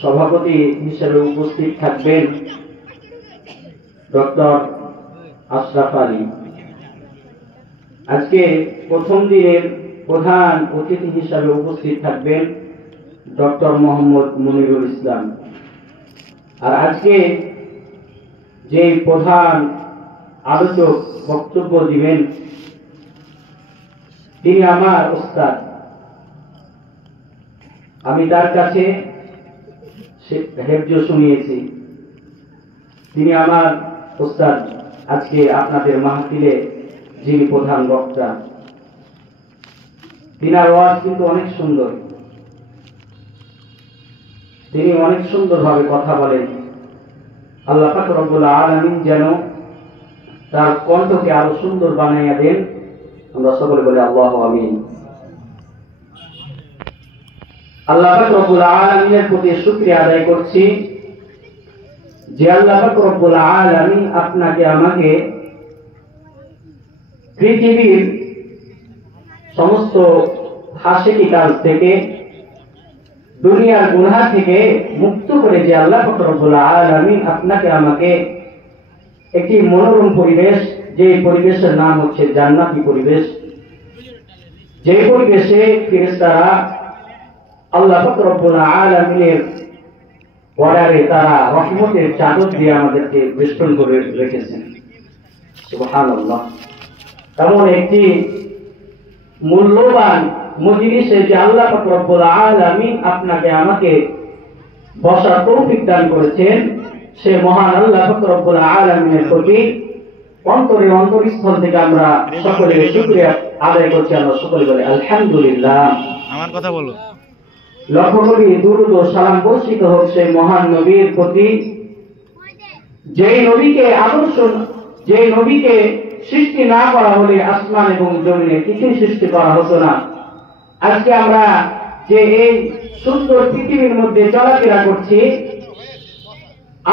সভাপতি হিসেবে উপস্থিত থাকবেন ডক্টর আশরাফ আলী। আজকে প্রথম দিনের প্রধান অতিথি হিসেবে উপস্থিত থাকবেন ডক্টর মোহাম্মদ মনিরুল ইসলাম। আর আজকে যে প্রধান আলোচক বক্তব্য দিবেন তিনি আমার উস্তাদ। আমি তার কাছে হেফজ শুনিয়েছি, তিনি আমার উস্তাদ। আজকে আপনাদের মাহফিলে যিনি প্রধান বক্তা, তিনার ওয়াজ কিন্তু অনেক সুন্দর, তিনি অনেক সুন্দরভাবে কথা বলেন। আল্লাহ পাক রব্বুল আলামিন যেন তার কণ্ঠকে আরো সুন্দর বানাইয়া দেন। আমরা সকলে বলি আল্লাহু আমিন। আল্লাহ পাক রব্বুল আলামিনের প্রতি শুকরিয়া আদায় করছি যে আল্লাহ পাক রব্বুল আলামিন আপনাকে আমাকে পৃথিবীর সমস্ত ফাঁসিকি কাজ থেকে, দুনিয়ার গুনাহ থেকে মুক্ত করে যে আল্লাহ পাক রব্বুল আলামিন আপনাকে আমাকে একটি মনোরম পরিবেশ, যে পরিবেশের নাম হচ্ছে জান্নাতি পরিবেশ, যে পরিবেশে ফেরেশতারা আল্লাহ পাক রব্বুল আলামিনের অর্ডারে তারা রহমতের চাদর দিয়ে আমাদেরকে বেষ্টন করে রেখেছেন। সুবহানাল্লাহ। এমন একটি মূল্যবান মজলিসে যে আল্লাহ পাক রব্বুল আলামিন আপনাকে আমাকে বসার তৌফিক দান করেছেন, সে মহান আল্লাহ পাক রব্বুল আলামিনের প্রতি অন্তরস্থল থেকে আমরা সকলে শুকরিয়া আদায় করছি। আমরা সকলে বলি আলহামদুলিল্লাহ। আমার কথা বলো। লক্ষ কোটি দুরূদ ও সালাম বর্ষিত হোক সেই মহান নবীর প্রতি, যেই নবীকে সৃষ্টি না করা হলে আসমান এবং জমিনে কিছুই সৃষ্টি করা হতো না। আজকে আমরা যে এই সুন্দর পৃথিবীর মধ্যে চলাফেরা করছি,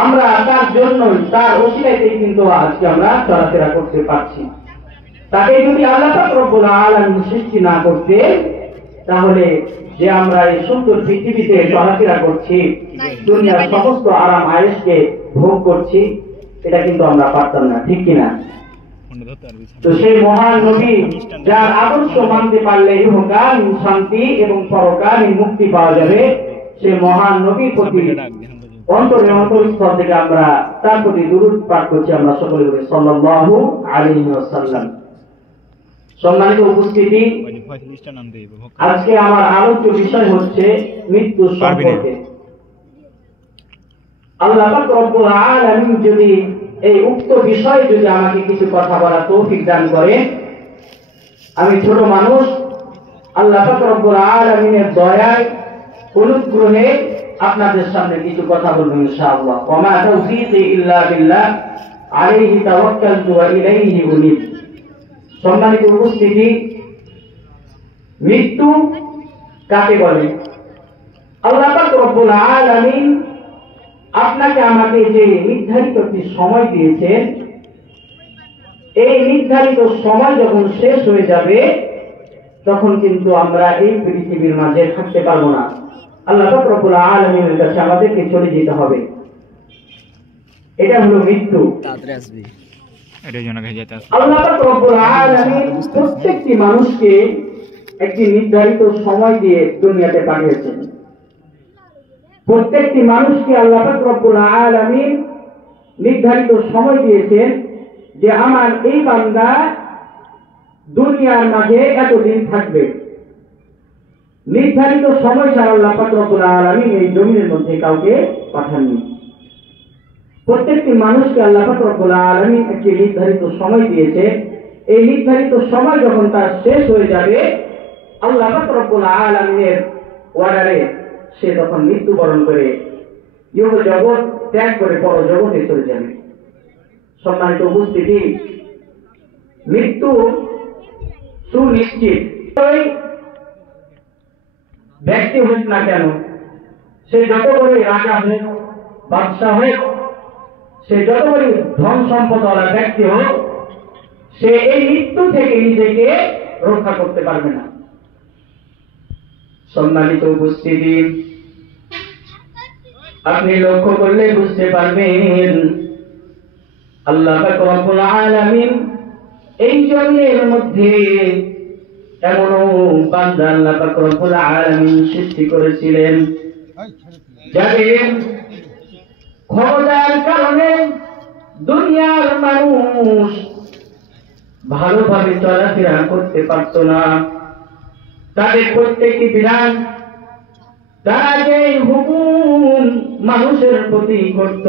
আমরা তার জন্যই, তার ওসিলাতেই কিন্তু আজকে আমরা চলাফেরা করতে পারছি। তাকে যদি আল্লাহ পাক রব্বুল আলামিন সৃষ্টি না করতে, তাহলে যে আমরা এই সুন্দর পৃথিবীতে চলাফেরা করছি, দুনিয়ার সমস্ত আরাম আয়েশকে ভোগ করছি, এটা কিন্তু আমরা পারতাম না, ঠিক কিনা? তো সেই মহান নবী যার আদর্শ মানতে পারলে ইহকাল শান্তি এবং পরকাল মুক্তি পাওয়া যাবে, সেই মহান নবীর প্রতি অন্তরস্থল থেকে আমরা তার প্রতি দুরূদ পাঠ করছি। আমরা সকলে বলি সাল্লাল্লাহু আলাইহি ওয়াসাল্লাম। সম্মানিত উপস্থিতি, আজকে আমার আলোচ্য বিষয় হচ্ছে মৃত্যু সম্পর্কে। আল্লাহ পাক রব্বুল আলামিন যদি এই উক্ত বিষয়ে যদি আমাকে কিছু কথা বলার তৌফিক দান করে, আমি ছোট মানুষ, আল্লাহ পাক রব্বুল আলামিনের দয়ায় অনুগ্রহে আপনাদের সামনে কিছু কথা বলবো ইনশাআল্লাহ। ওয়া মা তাওফীকি ইল্লা বিল্লাহ, আলাইহি তাওয়াক্কালতু ওয়া ইলাইহি উনীব। সম্মানিত উপস্থিতি, মৃত্যু কাকে বলে? আল্লাহ পাক রব্বুল আলামিন আপনাকে আমাকে যে নির্ধারিত একটি সময় দিয়েছেন, এই নির্ধারিত সময় যখন শেষ হয়ে যাবে, তখন কিন্তু আমরা এই পৃথিবীর মাঝে থাকতে পারবো না। আল্লাহ পাক রব্বুল আলামিনের কাছে আমাদেরকে চলে যেতে হবে। এটা হলো মৃত্যু। আল্লাহ পাক রব্বুল আলামিন প্রত্যেকটি মানুষকে একটি নির্ধারিত সময় দিয়ে দুনিয়াতে পাঠিয়েছেন। প্রত্যেকটি মানুষকে আল্লাহ পাক রব্বুল আলামিন নির্ধারিত সময় দিয়েছেন যে আমার এই বান্দা দুনিয়ার মাঝে এতদিন থাকবে। নির্ধারিত সময় ছাড়া আল্লাহ পাক রব্বুল আলামিন এই জমিনের মধ্যে কাউকে পাঠাননি। প্রত্যেকটি মানুষকে আল্লাহ পাক রব্বুল আলামিন একটি নির্ধারিত সময় দিয়েছে। এই নির্ধারিত সময় যখন তার শেষ হয়ে যাবে, আল্লাহ পাক রব্বুল আলামিনের অর্ডারে সে তখন মৃত্যুবরণ করে ইহ জগৎ ত্যাগ করে পর জগতে চলে যাবে। সম্মানিত উপস্থিতি, মৃত্যু সুনিশ্চিত। ব্যক্তি হোক না কেন, সে যত বড়ই রাজা হোক, বাদশাহ হোক, সে যত বড়ই ধন সম্পদওয়ালা ব্যক্তি হোক, সে এই মৃত্যু থেকে নিজেকে রক্ষা করতে পারবে না। সম্মানিত উপস্থিতি, আপনি লক্ষ্য করলে বুঝতে পারবেন আল্লাহ পাক রব্বুল আলামিন এই জমিনের মধ্যে এমনও বান্দা আল্লাহ পাক রব্বুল আলামিন সৃষ্টি করেছিলেন যাদের ক্ষমতার কারণে দুনিয়ার মানুষ ভালোভাবে চলাফেরা করতে পারত না। তাদের প্রত্যেকটি বিধান, তারা যে হুকুম মানুষের প্রতি করত,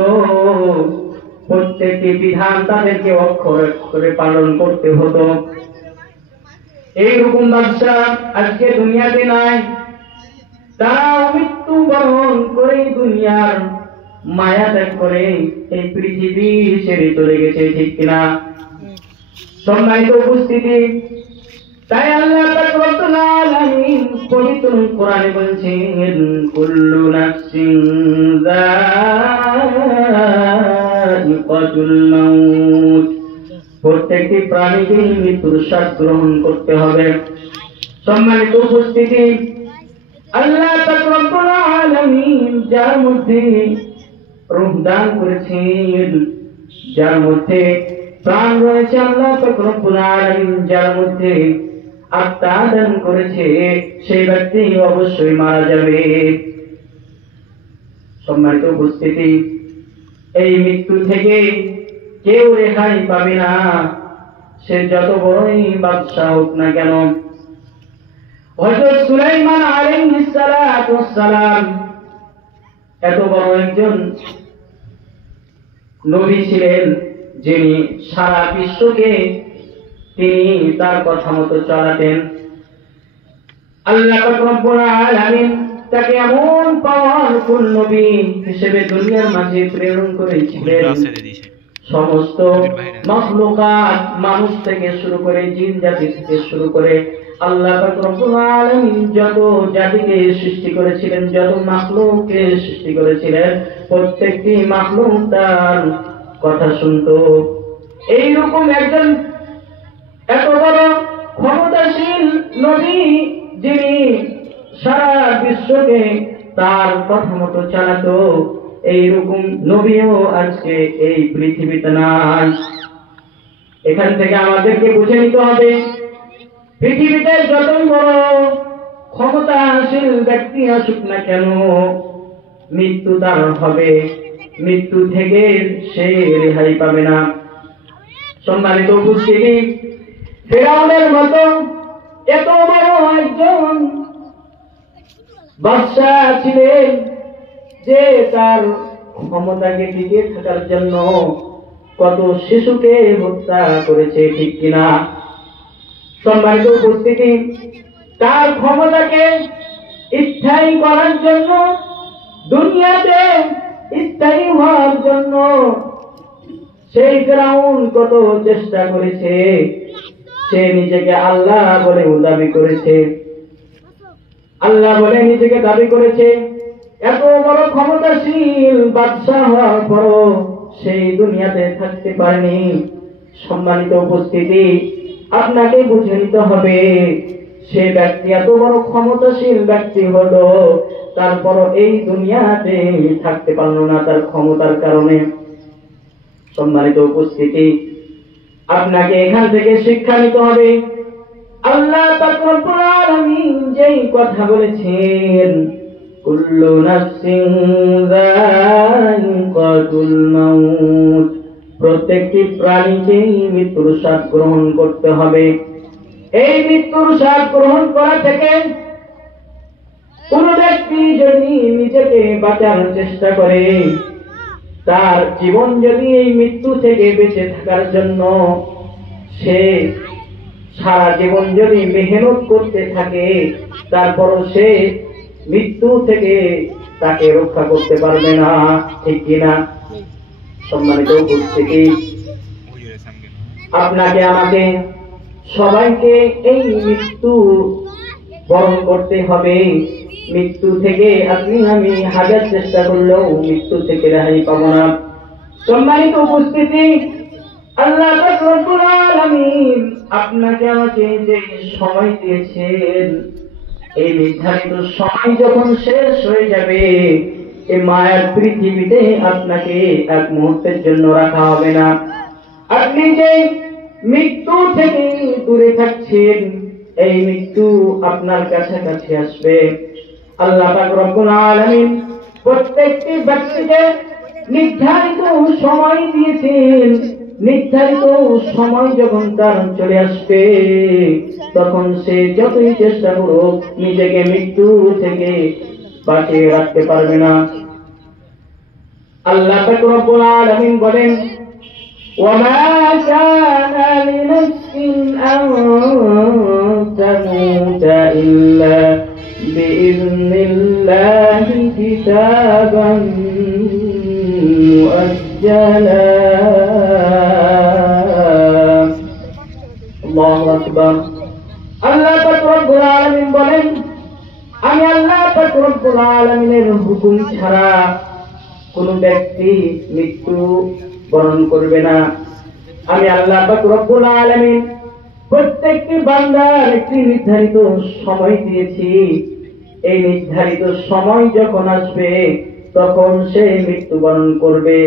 প্রত্যেকটি বিধান তাদেরকে অক্ষরে অক্ষরে পালন করতে হতো। এই হুকুম বাদশাহ আজকে দুনিয়াতে নাই। তারা মৃত্যু বরণ করে দুনিয়ার মায়া ত্যাগ করে এই পৃথিবী ছেড়ে চলে গেছে, ঠিক কিনা? সম্মানিত উপস্থিতি, তাই আল্লাহ পাক রব্বুল আলামিন পবিত্র কোরআনে বলেছেন কুল্লু নাফসিন যায়িকাতুল মাউত, প্রত্যেকটি প্রাণীকে মৃত্যুর স্বাদ গ্রহণ করতে হবে। সম্মানিত উপস্থিতি, আল্লাহ পাক রব্বুল আলামিন যার মধ্যে রূহ দান করেছেন, যার মধ্যে প্রাণ রয়েছে, আল্লাহ পাক রব্বুল আলামিন যার মধ্যে আত্মা দান করেছে, সেই ব্যক্তি অবশ্যই মারা যাবে। সম্মানিত উপস্থিতি, এই মৃত্যু থেকে কেউ রেহাই পাবে না, সে যত বড়ই বাদশাহ হোক না কেন। হযরত সুলাইমান আলাইহিস সালাতু ওয়াস সালাম এত বড় একজন নবী ছিলেন, যিনি সারা বিশ্বকে তিনি তার কথা মতো চালাতেন। আল্লাহ পাক রব্বুল আলামিন তাকে এমন পাওয়ারফুল নবী হিসেবে দুনিয়ার মাঝে প্রেরণ করেছিলেন, সমস্ত মাখলুকাত, মানুষ থেকে শুরু করে জিন জাতি থেকে শুরু করে আল্লাহ পাক রব্বুল আলামিন যত জাতিকে সৃষ্টি করেছিলেন, যত মাখলুককে সৃষ্টি করেছিলেন, প্রত্যেকটি মাখলুক তার কথা শুনতো। এইরকম একজন এত বড় ক্ষমতাশীল নবী, যিনি সারা বিশ্বকে তার কথা মতো চালাতো, এইরকম নবীও আজকে এই পৃথিবীতে নাই। এখান থেকে আমাদেরকে বুঝে নিতে হবে, পৃথিবীতে যতই বড় ক্ষমতাশীল ব্যক্তি আসুক না কেন, মৃত্যু তার হবে, মৃত্যু থেকে সে রেহাই পাবে না। সম্মানিত উপস্থিতি, ফিরআউনের মতো এত বড় একজন বাদশাহ ছিলেন যে তার ক্ষমতাকে টিকে থাকার জন্য কত শিশুকে হত্যা করেছে, ঠিক কিনা? সম্মানিত উপস্থিতি, তার ক্ষমতাকে স্থায়ী করার জন্য, দুনিয়াতে স্থায়ী হওয়ার জন্য সেই ফিরআউন কত চেষ্টা করেছে। সে নিজেকে আল্লাহ বলে দাবি করেছে, আল্লাহ বলে নিজেকে দাবি করেছে। এত বড় ক্ষমতাশীল বাদশাহ হওয়ার পরও সেই দুনিয়াতে থাকতে পারেনি। সম্মানিত উপস্থিতি, আপনাকে বুঝে নিতে হবে, সে ব্যক্তি এত বড় ক্ষমতাশীল ব্যক্তি হলো, তারপরও এই দুনিয়াতে থাকতে পারল না তার ক্ষমতার কারণে। সম্মানিত উপস্থিতি, আপনাকে এখান থেকে শিক্ষা নিতে হবে, আল্লাহ পাক রব্বুল আলামিন যেই কথা বলেছেন কুল্লু নাফসিন যায়িকাতুল মাউত, প্রত্যেকটি প্রাণীকেই মৃত্যুর স্বাদ গ্রহণ করতে হবে। এই মৃত্যুর স্বাদ গ্রহণ করা থেকে কোন ব্যক্তি যদি নিজেকে বাঁচার চেষ্টা করে, তার জীবন যদি এই মৃত্যু থেকে বেঁচে থাকার জন্য সে সারা জীবন যদি মেহনত করতে থাকে, তারপরও সে মৃত্যু থেকে তাকে রক্ষা করতে পারবে না, ঠিক কিনা? সম্মানিত উপস্থিতি, আপনাকে আমাকে সবাইকে এই মৃত্যু বরণ করতে হবে। মৃত্যু থেকে আপনি আমি হাজার চেষ্টা করলেও মৃত্যু থেকে রেহাই পাবো না। সম্মানিত উপস্থিতি, আল্লাহ পাক রব্বুল আলামিন আপনাকে আমাকে যে সময় দিয়েছেন, এই নির্ধারিত সময় যখন শেষ হয়ে যাবে, এই মায়ার পৃথিবীতে আপনাকে এক মুহূর্তের জন্য রাখা হবে না। আপনি যে মৃত্যু থেকে দূরে থাকছেন, এই মৃত্যু আপনার কাছাকাছি আসবে। আল্লাহ পাক রব্বুল আলামিন প্রত্যেকটি ব্যক্তিকে নির্ধারিত সময় দিয়েছেন। নির্ধারিত সময় যখন তার চলে আসবে, তখন সে যতই চেষ্টা করুক নিজেকে মৃত্যু থেকে বাঁচিয়ে রাখতে পারবে না। আল্লাহ পাক রব্বুল আলামিন বলেন, وما كان لنفس أن تموت إلا بإذن الله كتابا مؤجلا। الله أكبر। আল্লাহ পাক রব্বুল আলামিন বলেন, আমি আল্লাহ পাক রব্বুল আলামিনের হুকুম ছাড়া কোন ব্যক্তি মৃত্যু বরণ করবে না। আমি আল্লাহ পাক রব্বুল আলামিন প্রত্যেকটি বান্দার একটি নির্ধারিত সময় দিয়েছি। এই নির্ধারিত সময় যখন আসবে, তখন সে মৃত্যুবরণ করবে।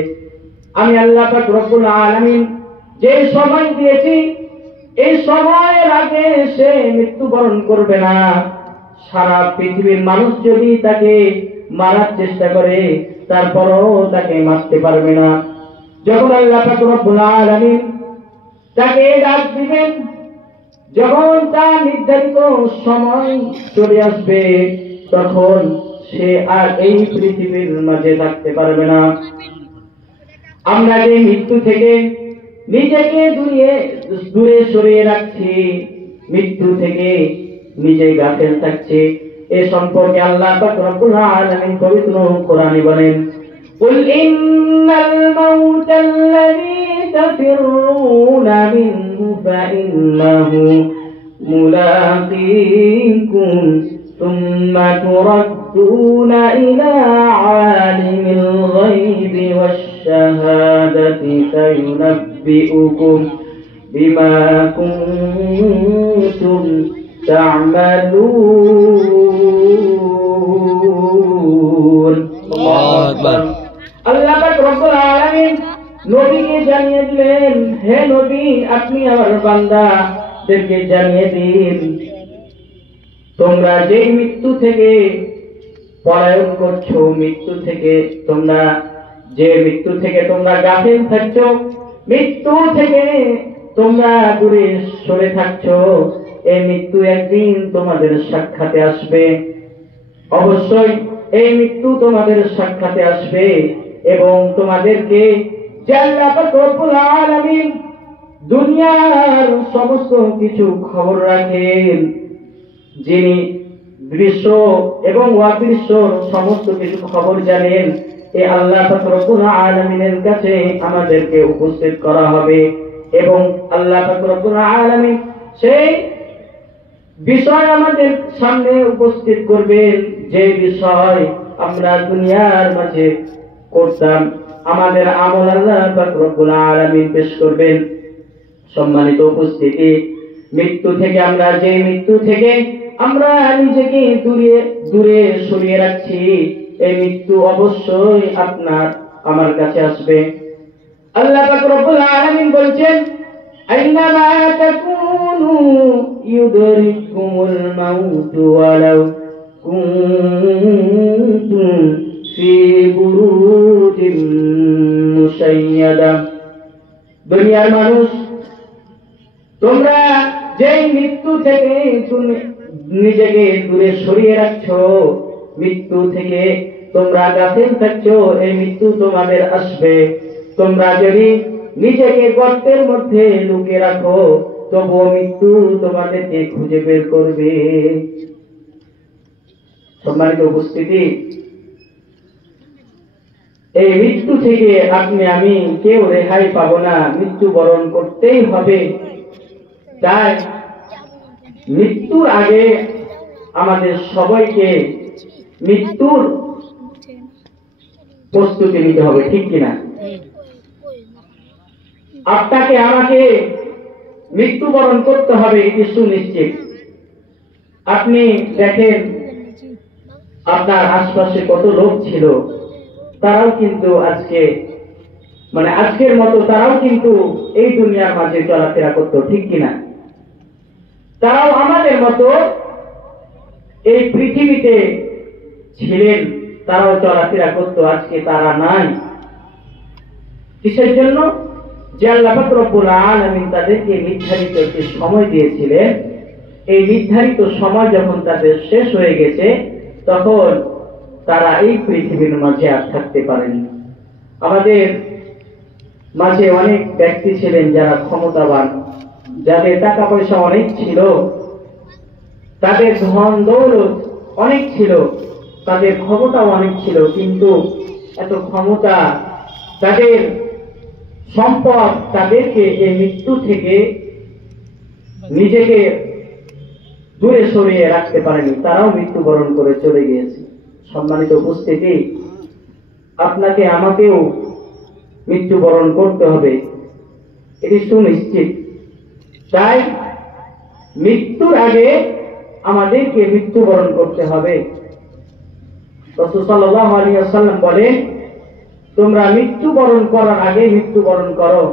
আমি আল্লাহ পাক রব্বুল আলামিন যে সময় দিয়েছি, এই সময়ের আগে সে মৃত্যুবরণ করবে না। সারা পৃথিবীর মানুষ যদি তাকে মারার চেষ্টা করে, তারপরও তাকে মারতে পারবে না। যখন আল্লাহ পাক রব্বুল আলামিন তাকে ডাক দিবেন, যখন তার নির্ধারিত সময় চলে আসবে, তখন সে আর এই পৃথিবীর মাঝে থাকতে পারবে না। আমরা যে মৃত্যু থেকে নিজেকে দূরে সরিয়ে রাখছি, মৃত্যু থেকে নিজে গাফেল থাকছে, এ সম্পর্কে আল্লাহ পাক রব্বুল আলামিন পবিত্র কোরআনে বলেন, قل إن الموت الذي تفرون منه فإنه ملاقيكم ثم تردون إلى عالم الغيب والشهادة فينبئكم بما كنتم تعملون। الله أكبر। আল্লাহ পাক রব্বুল আলামিন নবীকে জানিয়ে দিলেন, হে নবী, আপনি আমার বান্দাদেরকে জানিয়ে দিন, তোমরা যে মৃত্যু থেকে পলায়ন করছো, মৃত্যু থেকে তোমরা গাফিল থাকছো, মৃত্যু থেকে তোমরা দূরে সরে থাকছো, এই মৃত্যু একদিন তোমাদের সাক্ষাতে আসবে। অবশ্যই এই মৃত্যু তোমাদের সাক্ষাতে আসবে এবং তোমাদেরকে আল্লাহ পাক রব্বুল আলামিন দুনিয়ার সমস্ত কিছু খবর রাখেন, যিনি দৃশ্য এবং অদৃশ্য সমস্ত কিছু খবর জানেন, এই আল্লাহ পাক রব্বুল আলামিনের কাছে আমাদেরকে উপস্থিত করা হবে এবং আল্লাহ পাক রব্বুল আলামিন সেই বিষয় আমাদের সামনে উপস্থিত করবেন, যে বিষয় আমরা দুনিয়ার মাঝে করতাম, আমাদের আমল আল্লাহ পাক রব্বুল আলামিন পেশ করবেন। সম্মানিত উপস্থিতি, মৃত্যু থেকে আমরা নিজেকে দূরে সরিয়ে রাখছি, এই মৃত্যু অবশ্যই আপনার আমার কাছে আসবে। আল্লাহ পাক রব্বুল আলামিন বলছেন, আইনামা তাকুনু ইউদরিকুমুল মাউত ওয়ালাউ কুনতুম ফি বুরুজিন মুশাইয়াদা। দুনিয়ার মানুষ, তোমরা যেই মৃত্যু থেকে নিজেকে দূরে সরিয়ে রাখছো, মৃত্যু থেকে তোমরা গাফিল থাকছো, এই মৃত্যু তোমাদের আসবে। তোমরা যদি নিজেকে গর্তের মধ্যে লুকিয়ে রাখো, তবুও মৃত্যু তোমাদেরকে খুঁজে বের করবে। সম্মানিত উপস্থিতি, এই মৃত্যু থেকে আপনি আমি কেউ রেহাই পাবো না, মৃত্যুবরণ করতেই হবে। তাই মৃত্যুর আগে আমাদের সবাইকে মৃত্যুর প্রস্তুতি নিতে হবে, ঠিক কিনা? আপনাকে আমাকে মৃত্যুবরণ করতে হবে, এটি সুনিশ্চিত। আপনি দেখেন আপনার আশপাশে কত লোক ছিল, তারাও কিন্তু আজকের মতো তারাও কিন্তু এই দুনিয়ার মাঝে চলাফেরা করতো, ঠিক কিনা? তারাও আমাদের মতো এই পৃথিবীতে ছিলেন, তারাও চলাফেরা করতো। আজকে তারা নাই। কিসের জন্য? যে আল্লাহ পাক রব্বুল আলামিন তাদেরকে নির্ধারিত একটি সময় দিয়েছিলেন, এই নির্ধারিত সময় যখন তাদের শেষ হয়ে গেছে, তখন তারা এই পৃথিবীর মাঝে আর থাকতে পারেনি। আমাদের মাঝে অনেক ব্যক্তি ছিলেন যারা ক্ষমতাবান, যাদের টাকা পয়সা অনেক ছিল, তাদের ধন দৌলত অনেক ছিল, তাদের ক্ষমতাও অনেক ছিল, কিন্তু এত ক্ষমতা, তাদের সম্পদ তাদেরকে এই মৃত্যু থেকে নিজেকে দূরে সরিয়ে রাখতে পারেনি, তারাও মৃত্যুবরণ করে চলে গিয়েছে। সম্মানিত উপস্থিতি, আপনাকে আমাকেও মৃত্যুবরণ করতে হবে, এটি সুনিশ্চিত। তাই মৃত্যুর আগে আমাদেরকে মৃত্যুবরণ করতে হবে। রাসূল সাল্লাল্লাহু আলাইহি ওয়াসাল্লাম বলেন, তোমরা মৃত্যুবরণ করার আগে মৃত্যুবরণ করো।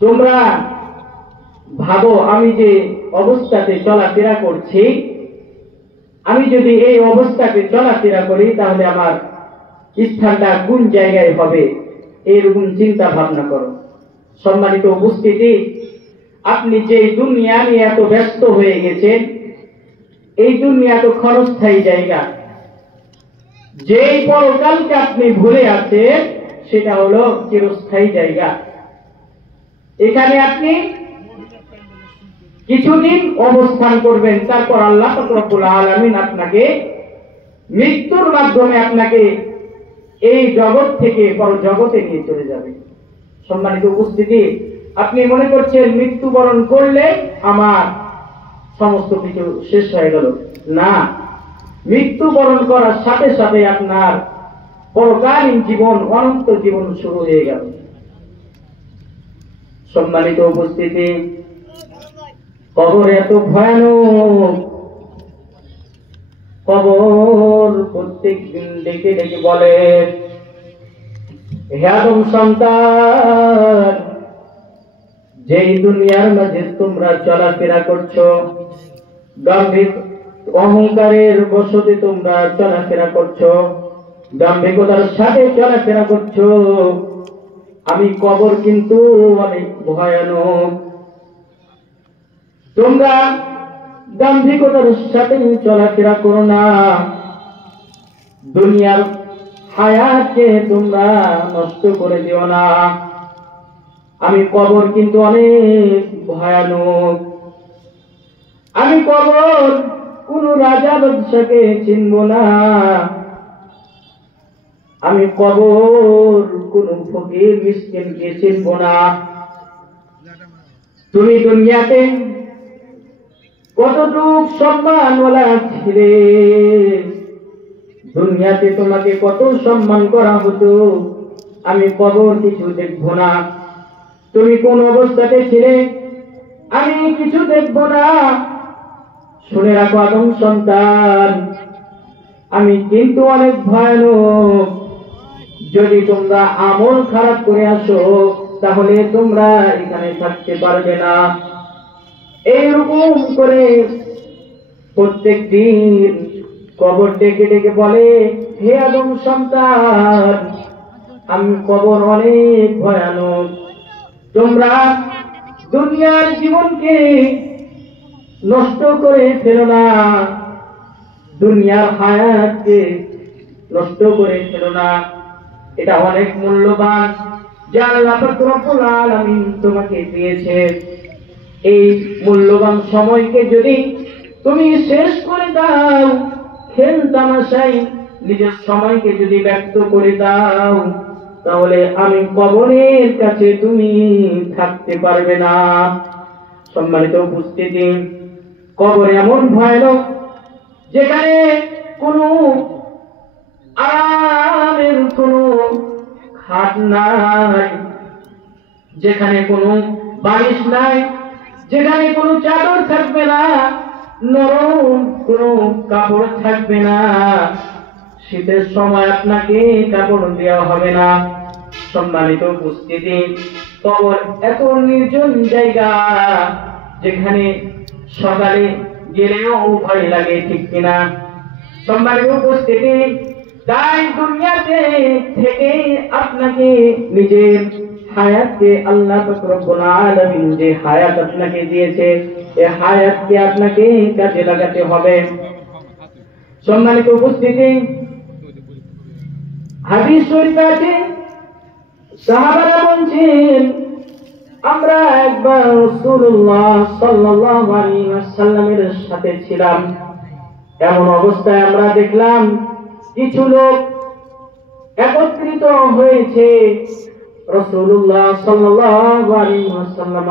তোমরা ভাবো, আমি যে অবস্থাতে চলাফেরা করছি, আমি যদি এই অবস্থাতে চলাফেরা করি তাহলে আমার স্থানটা কোন জায়গায় হবে, এরকম চিন্তা ভাবনা করো। সম্মানিত উপস্থিতি, আপনি যে দুনিয়া নিয়ে এত ব্যস্ত হয়ে গেছেন, এই দুনিয়া তো ক্ষণস্থায়ী জায়গা। যেই পরকালকে আপনি ভুলে আছেন, সেটা হলো চিরস্থায়ী জায়গা। এখানে আপনি কিছুদিন অবস্থান করবেন, তারপর আল্লাহ পাক রব্বুল আলামিন আপনাকে মৃত্যুর মাধ্যমে আপনাকে এই জগৎ থেকে পর জগতে নিয়ে চলে যাবে। সম্মানিত উপস্থিতি, আপনি মনে করছেন মৃত্যুবরণ করলে আমার সমস্ত কিছু শেষ হয়ে গেল। না, মৃত্যুবরণ করার সাথে সাথে আপনার পরকালীন জীবন, অনন্ত জীবন শুরু হয়ে গেল। সম্মানিত উপস্থিতি, কবর এত ভয়ানক, কবর প্রত্যেক দিন ডেকে ডেকে বলে, হে আদম সন্তান, যেই দুনিয়ার মাঝে তোমরা চলাফেরা করছো, গাম্ভীর অহংকারের বশতে তোমরা চলাফেরা করছো, গাম্ভীর্যতার সাথে চলাফেরা করছো, আমি কবর কিন্তু অনেক ভয়ানক। তোমরা গাম্ভীর্যতার সাথে চলাফেরা করো না, দুনিয়ার হায়াতকে তোমরা নষ্ট করে দিও না, আমি কবর কিন্তু অনেক ভয়ানক। আমি কবর কোন রাজা বাদশাকে চিনব না, আমি কবর কোন ফকির মিসকিনকে চিনব না। তুমি দুনিয়াতে কতটুক সম্মানওয়ালা ছিলে, দুনিয়াতে তোমাকে কত সম্মান করা হতো, আমি কবর কিছু দেখব না। তুমি কোন অবস্থাতে ছিলে, আমি কিছু দেখব না। শুনে রাখো আদম সন্তান, আমি কিন্তু অনেক ভয়ানক। যদি তোমরা আমল খারাপ করে আসো, তাহলে তোমরা এখানে থাকতে পারবে না। এইরকম করে প্রত্যেক দিন কবর ডেকে ডেকে বলে, হে আদম সন্তান, আমি কবর অনেক ভয়ানক। তোমরা দুনিয়ার জীবনকে নষ্ট করে ফেলো না, দুনিয়ার হায়াতকে নষ্ট করে ফেলো না। এটা অনেক মূল্যবান, যা আল্লাহ পাক রব্বুল আলামিন তোমাকে দিয়েছে। এই মূল্যবান সময়কে যদি তুমি শেষ করে দাও, খেল তামাশাই নিজের সময়কে যদি ব্যর্থ করে দাও, তাহলে আমি কবরের কাছে তুমি থাকতে পারবে না। সম্মানিত উপস্থিতি, কবর এমন ভয়ানক, যেখানে কোনো আরামের কোনো খাট নাই, যেখানে কোনো বালিশ নাই, যেখানে কোনো চাদর থাকবে না, নরম কোনো কাপড় থাকবে না, শীতের সময় আপনাকে কাপড় দেওয়া হবে না। সম্মানিত উপস্থিতি, কবর এত নির্জন জায়গা যেখানে সকালে গেলেও ভয় লাগে, ঠিক কিনা? সম্মানিত উপস্থিতি, তাই দুনিয়াতে থেকে আপনাকে নিজের হায়াতকে আল্লাহ পাক রব্বুল আলামিন যে হায়াত আপনাকে দিয়েছে, এই হায়াতকে আপনাকে কাজে লাগাতে হবে। সম্মানিত উপস্থিতি, হাদিস শরীফে আছে, সাহাবারা বলছেন, আমরা একবার রাসূলুল্লাহ সাল্লাল্লাহু আলাইহি ওয়াসাল্লামের সাথে ছিলাম। এমন অবস্থায় আমরা দেখলাম কিছু লোক একত্রিত হয়েছে। রাসূলুল্লাহ সাল্লাল্লাহু আলাইহি ওয়াসাল্লাম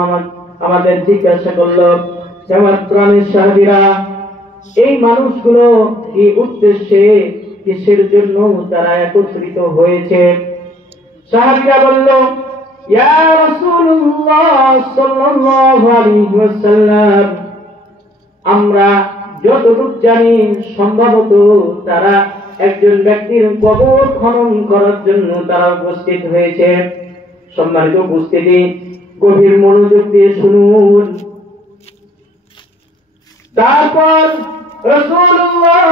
আমাদের জিজ্ঞাসা করলো, আমার প্রাণের সাহাবীরা, এই মানুষগুলো কি উদ্দেশ্যে, কিসের জন্য তারা একত্রিত হয়েছে? সাহাবীরা বলল, ইয়া রাসূলুল্লাহ সাল্লাল্লাহু আলাইহি ওয়াসাল্লাম, আমরা যতটুকু জানি সম্ভবত তারা একজন ব্যক্তির কবর খনন করার জন্য তারা উপস্থিত হয়েছে। সম্মানিত উপস্থিতি, গভীর মনোযোগ দিয়ে শুনুন। তারপর রাসূলুল্লাহ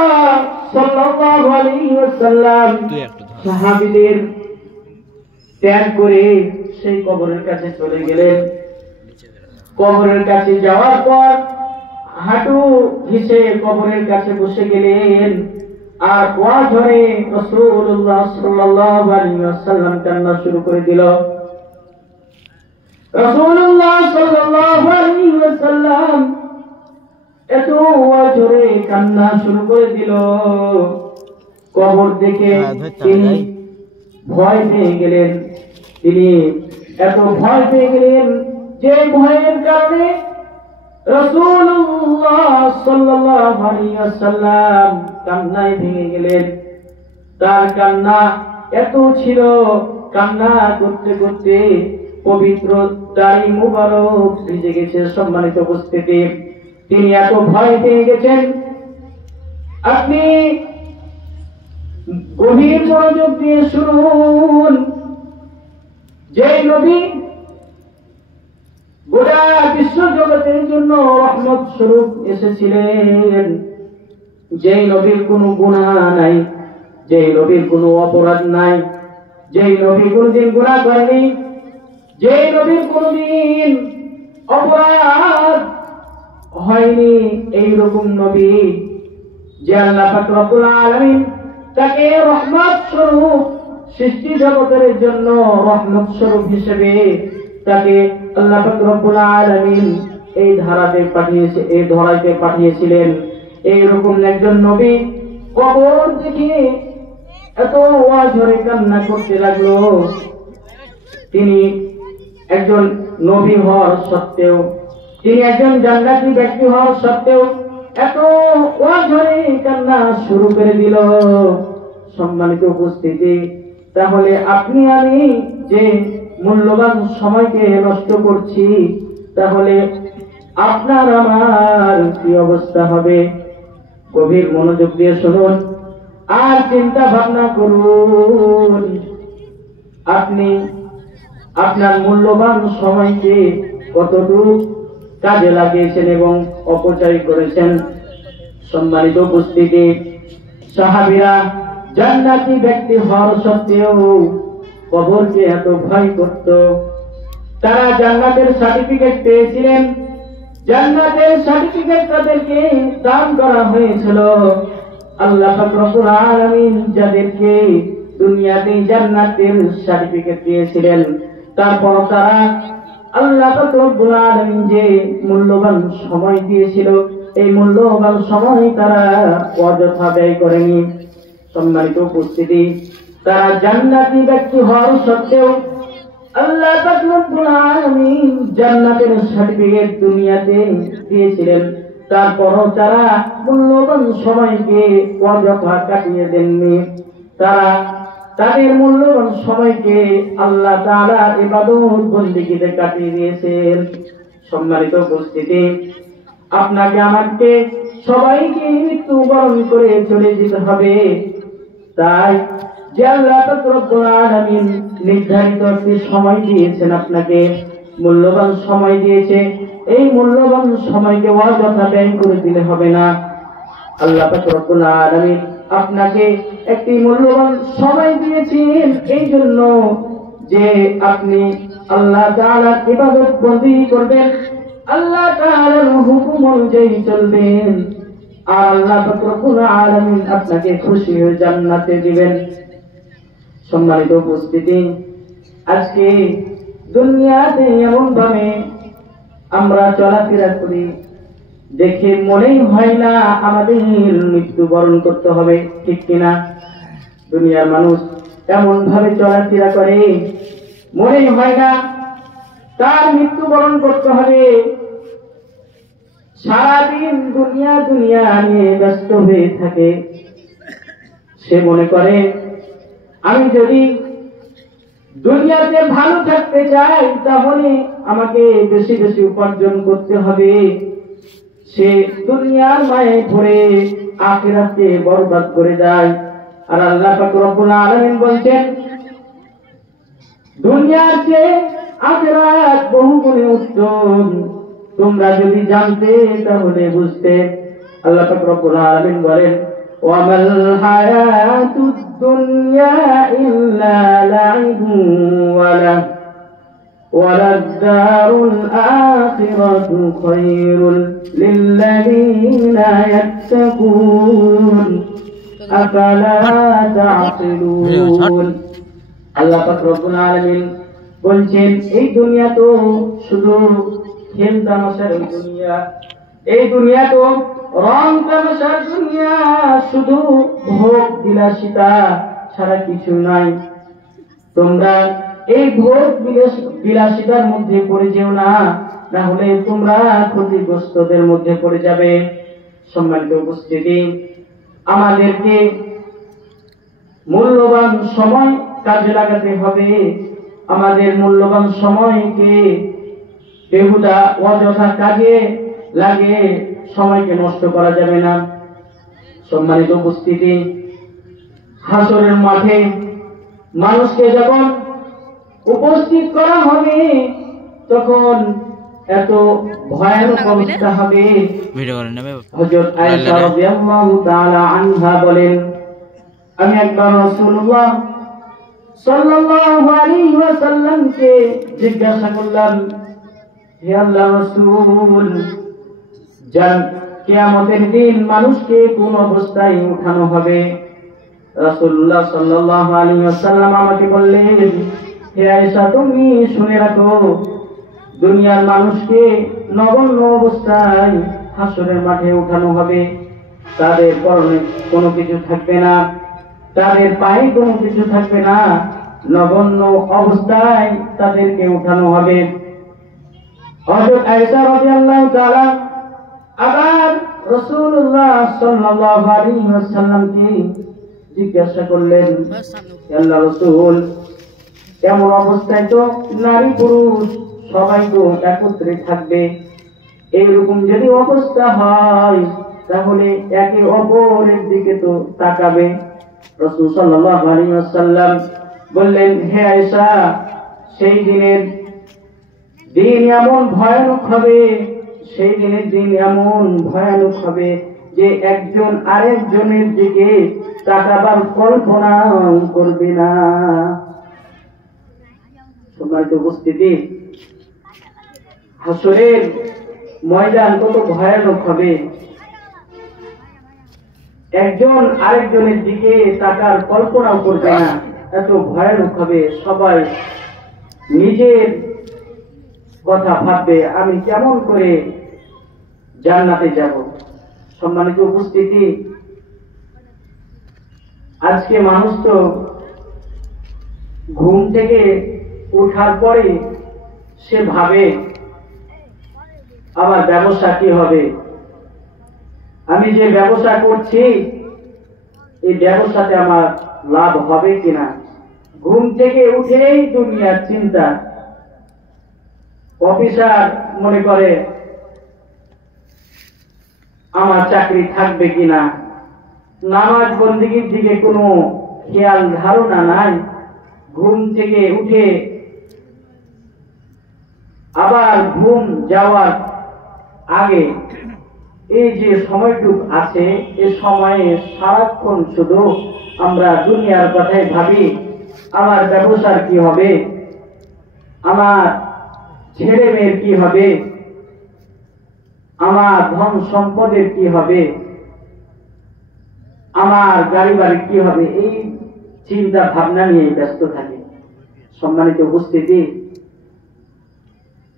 সাল্লাল্লাহু আলাইহি ওয়াসাল্লাম সাহাবীদের ত্যাগ করে সেই কবরের কাছে চলে গেলেন। কবরের কাছে যাওয়ার পর হাঁটু ঘেঁষে কবরের কাছে বসে গেলেন, আর ওয়াজরে রাসূলুল্লাহ সাল্লাল্লাহু আলাইহি ওয়াসাল্লাম কান্না শুরু করে দিল। রাসূলুল্লাহ সাল্লাল্লাহু আলাইহি ওয়াসাল্লাম এত ওয়াজরে কান্না শুরু করে দিল, কবর দেখে তিনি ভয় পেয়ে গেলেন। তিনি এত ভয় পেয়ে গেলেন যে ভয়ের কারণে রাসূলুল্লাহ সাল্লাল্লাহু আলাইহি ওয়াসাল্লাম কান্নায় ভেঙে গেলেন। তার কান্না এত ছিল, কান্না করতে করতে পবিত্র দাড়ি মুবারক ভিজে গেছে। সম্মানিত উপস্থিতি, তিনি এত ভয় পেয়ে গেছেন। আপনি গভীর মনোযোগ দিয়ে শুনুন। যে নবী গোটা বিশ্ব জগতের জন্য রহমত স্বরূপ এসেছিলেন, যেই নবীর কোনো গুনাহ নাই, যেই নবীর কোনো অপরাধ নাই, যেই নবী কোনদিন গুনাহ করেনি, যেই নবীর কোনদিন অপরাধ হয়নি, এইরকম নবী যে আল্লাহ পাক রব্বুল আলামিন তাকে রহমত স্বরূপ সৃষ্টি জগতের জন্য রহমত স্বরূপ হিসেবে তাকে আল্লাহ পাক রব্বুল আলামিন এই ধরাতে পাঠিয়েছিলেন। এইরকম একজন নবী কবর দেখে এত ওয়াজরে কান্না করতে লাগলো। তিনি একজন নবী হওয়ার সত্ত্বেও, তিনি একজন জান্নাতি ব্যক্তি হওয়ার সত্ত্বেও এত ওয়াজরে কান্না শুরু করে দিল। সম্মানিত উপস্থিতি, তাহলে আপনি আমি যে মূল্যবান সময়কে নষ্ট করছি, তাহলে আপনার আমার কি অবস্থা হবে? গভীর মনোযোগ দিয়ে শুনুন আর চিন্তা ভাবনা করুন। আপনি আপনার মূল্যবান সময়কে কতটুকু কাজে লাগিয়েছেন এবং অপচয় করেছেন। সম্মানিত উপস্থিতি, সাহাবীরা জান্নাতি ব্যক্তি হওয়ার সত্ত্বেও কবরকে এত ভয় করত। তারা জান্নাতের সার্টিফিকেট পেয়েছিলেন, জান্নাতের সার্টিফিকেট তাদেরকে দান করা হয়েছিল। আল্লাহ পাক রব্বুল আলামিন যাদেরকে দুনিয়াতে জান্নাতের সার্টিফিকেট দিয়েছিলেন, তারপর তারা আল্লাহ পাক রব্বুল আলামিন যে মূল্যবান সময় দিয়েছিল, এই মূল্যবান সময় তারা অযথা ব্যয় করেনি। সম্মানিত উপস্থিতি, তারা জান্নাতি ব্যক্তি হওয়ার সত্ত্বেও আল্লাহ পাক রব্বুল আলামিন জান্নাতের সার্টিফিকেট দুনিয়াতে দিয়েছিলেন, তারপরও তারা মূল্যবান সময়কে অযথা কাটিয়ে দেননি। তারা তাদের মূল্যবান সময়কে আল্লাহ তাআলার ইবাদত বন্দেগীতে কাটিয়ে দিয়েছেন। সম্মানিত উপস্থিতি, আপনাকে আমাকে সবাইকে মৃত্যুবরণ করে চলে যেতে হবে। তাই যে আল্লাহ পাক রব্বুল আলামিন নির্ধারিত একটি সময় দিয়েছেন, আপনাকে মূল্যবান সময় দিয়েছে, এই মূল্যবান সময়কে অযথা ব্যয় করে দিলে হবে না। আল্লাহ পাক রব্বুল আলামিন আপনাকে একটি মূল্যবান সময় দিয়েছেন এই জন্য যে আপনি আল্লাহ তাআলার ইবাদত বন্দি করবেন, আল্লাহ তাআলার হুকুম অনুযায়ী চলবেন, আর আল্লাহ পাক রব্বুল আলামিন আপনাকে খুশি হয়ে জান্নাতে দিবেন। সম্মানিত উপস্থিতি, আজকে দুনিয়াতে এমন ভাবে আমরা চলাফেরা করি, দেখে মনেই হয় না আমাদের মৃত্যুবরণ করতে হবে, ঠিক কিনা? দুনিয়ার মানুষ এমন ভাবে চলাফেরা করে, মনেই হয় না তার মৃত্যুবরণ করতে হবে। সারাদিন দুনিয়া দুনিয়া নিয়ে ব্যস্ত হয়ে থাকে। সে মনে করে আমি যদি দুনিয়াতে ভালো থাকতে চাই তাহলে আমাকে বেশি বেশি উপার্জন করতে হবে। সে দুনিয়ার মায়ে পড়ে আখিরাতকে বরবাদ করে যায়। আর আল্লাহ পাক রব্বুল আলামিন বলেন, দুনিয়ার চেয়ে আখিরাত বহুগুণে উত্তম। তোমরা যদি জানতে তাহলে বুঝতে। আল্লাহ পাক রব্বুল আলামিন বলেন, ওয়ামাল হায়াতুদ দুনিয়া ইল্লা লাইবুন ওয়ালাদ-দারুল আখিরাতু খায়রুল লিল্লাযীনা ইয়াত্তাকুন আফালা তা'কিলুন। আল্লাহ পাক রব্বুল আলামিন বলছেন, এই দুনিয়া তো শুধু খেল তামাশার দুনিয়া, এই দুনিয়া তো রং তামাশার দুনিয়া, শুধু ভোগ বিলাসিতা ছাড়া কিছু নাই। তোমরা এই ভোগ বিলাসিতার মধ্যে পড়ে যেও না, না হলে তোমরা ক্ষতিগ্রস্তদের মধ্যে পড়ে যাবে। সম্মানিত উপস্থিতি, আমাদেরকে মূল্যবান সময় কাজে লাগাতে হবে। আমাদের মূল্যবান সময়কে বেহুদা অযথা কাজে লাগে সময়কে নষ্ট করা যাবে না। সম্মানিত উপস্থিতি, হাসরের মাঠে মানুষকে যখন উপস্থিত করা হবে তখন এত ভয়ানক অবস্থা হবে। হযরত আয়েশা রাদিয়াল্লাহু তাআলা আনহা বলেন, আমি একবার রাসূলুল্লাহ সাল্লাল্লাহু আলাইহি ওয়াসাল্লামকে জিজ্ঞাসা করলাম, হে আল্লাহর রাসূল, কিয়ামতের দিন মানুষকে কোন অবস্থায় উঠানো হবে? রাসূলুল্লাহ সাল্লাল্লাহু আলাইহি ওয়াসাল্লাম আমাকে বললেন, হে আয়েশা, তুমি শুনে রাখো, দুনিয়ার মানুষকে নগণ্য অবস্থায় হাসরের মাঠে উঠানো হবে। তাদের পরনে কোনো কিছু থাকবে না, তাদের পায়ে কোনো কিছু থাকবে না, নগণ্য অবস্থায় তাদেরকে উঠানো হবে। হযরত আয়েশা রাদিয়াল্লাহু তাআলা আবার রাসূলুল্লাহ সাল্লাল্লাহু আলাইহি ওয়াসাল্লামকে জিজ্ঞাসা করলেন, হে আল্লাহর রাসূল, এমন অবস্থায় তো নারী পুরুষ সবাই তো একত্রে থাকবে, এইরকম যদি অবস্থা হয় তাহলে একে অপরের দিকে তো তাকাবে। রাসূল সাল্লাল্লাহু আলাইহি ওয়াসাল্লাম বললেন, হে আয়েশা, সেই দিনের দিন এমন ভয়ানক হবে, সেই দিনের দিন এমন ভয়ানক হবে যে একজন আরেকজনের দিকে তাকাবার কল্পনা করবে না। সম্মানিত উপস্থিতি, হাসরের ময়দান কত ভয়ানক হবে। একজন আরেকজনের দিকে তাকার কল্পনাও করবে না, এত ভয়ানক হবে। সবাই নিজের কথা ভাববে, আমি কেমন করে জান্নাতে যাব। সম্মানিত উপস্থিতি, আজকে মানুষ তো ঘুম থেকে ওঠার পরে সে ভাবে আমার ব্যবসা কি হবে, আমি যে ব্যবসা করছি এই ব্যবসাতে আমার লাভ হবে কিনা। ঘুম থেকে উঠেই দুনিয়ার চিন্তা। অফিসার মনে করে আমার চাকরি থাকবে কিনা, নামাজ বন্দেগীর দিকে কোনো খেয়াল ধারণা নাই। ঘুম থেকে উঠে আবার ঘুম যাওয়ার আগে এই যে সময়টুক আছে, এই সময়ে সারাক্ষণ শুধু আমরা দুনিয়ার কথাই ভাবি। আমার ব্যবসার কি হবে, আমার ছেলে মেয়ের কি হবে, আমার ধন সম্পদের কি হবে, আমার গাড়ি বাড়ির কি হবে, এই চিন্তা ভাবনা নিয়ে ব্যস্ত থাকে। সম্মানিত উপস্থিতি,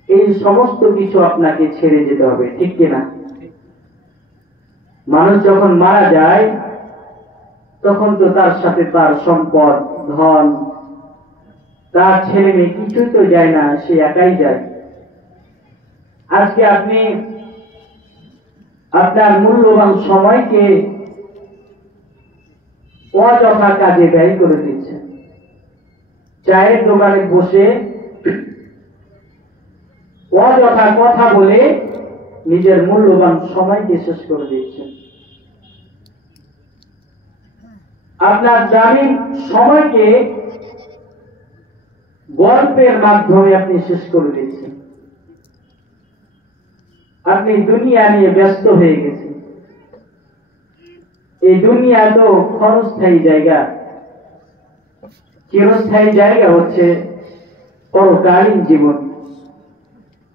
এই সমস্ত কিছু আপনাকে ছেড়ে যেতে হবে, ঠিক কিনা? মানুষ যখন মারা যায় তখন তো তার সাথে তার সম্পদ, ধন, তার ছেলে মেয়ে কিছুই তো যায় না, সে একাই যায়। আজকে আপনি আপনার মূল্যবান সময়কে অযথা কাজে ব্যয় করে দিচ্ছেন। চায়ের দোকানে বসে অযথা কথা বলে নিজের মূল্যবান সময়কে শেষ করে দিচ্ছেন। আপনার দামি সময়কে গল্পের মাধ্যমে আপনি শেষ করে দিচ্ছেন। আপনি দুনিয়া নিয়ে ব্যস্ত হয়ে গেছেন। এই দুনিয়া তো ক্ষণস্থায়ী জায়গা, চিরস্থায়ী জায়গা হচ্ছে পরকালীন জীবন।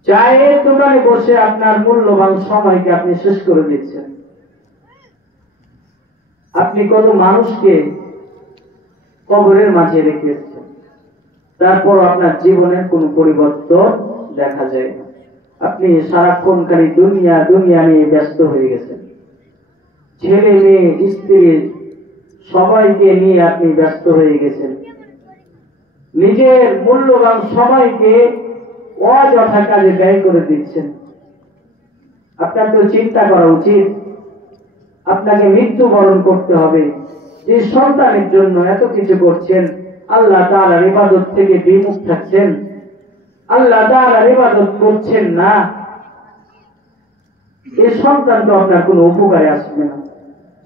চায়ের দোকানে বসে আপনার মূল্যবান সময়কে আপনি শেষ করে দিচ্ছেন। আপনি কত মানুষকে কবরের মাঝে রেখেছেন, তারপর আপনার জীবনের কোনো পরিবর্তন দেখা যায় না। আপনি সারাক্ষণ খালি দুনিয়া দুনিয়া নিয়ে ব্যস্ত হয়ে গেছেন। ছেলে মেয়ে স্ত্রী সবাইকে নিয়ে আপনি ব্যস্ত হয়ে গেছেন। নিজের মূল্যবান সময়কে অযথা কাজে ব্যয় করে দিচ্ছেন। আপনার তো চিন্তা করা উচিত, আপনাকে মৃত্যুবরণ করতে হবে। যে সন্তানের জন্য এত কিছু করছেন, আল্লাহ তাআলার ইবাদত থেকে বিমুখ থাকছেন, আল্লাহ তাআলার ইবাদত করছেন না, এই সন্তান তো আপনার কোনো উপকারে আসবে না,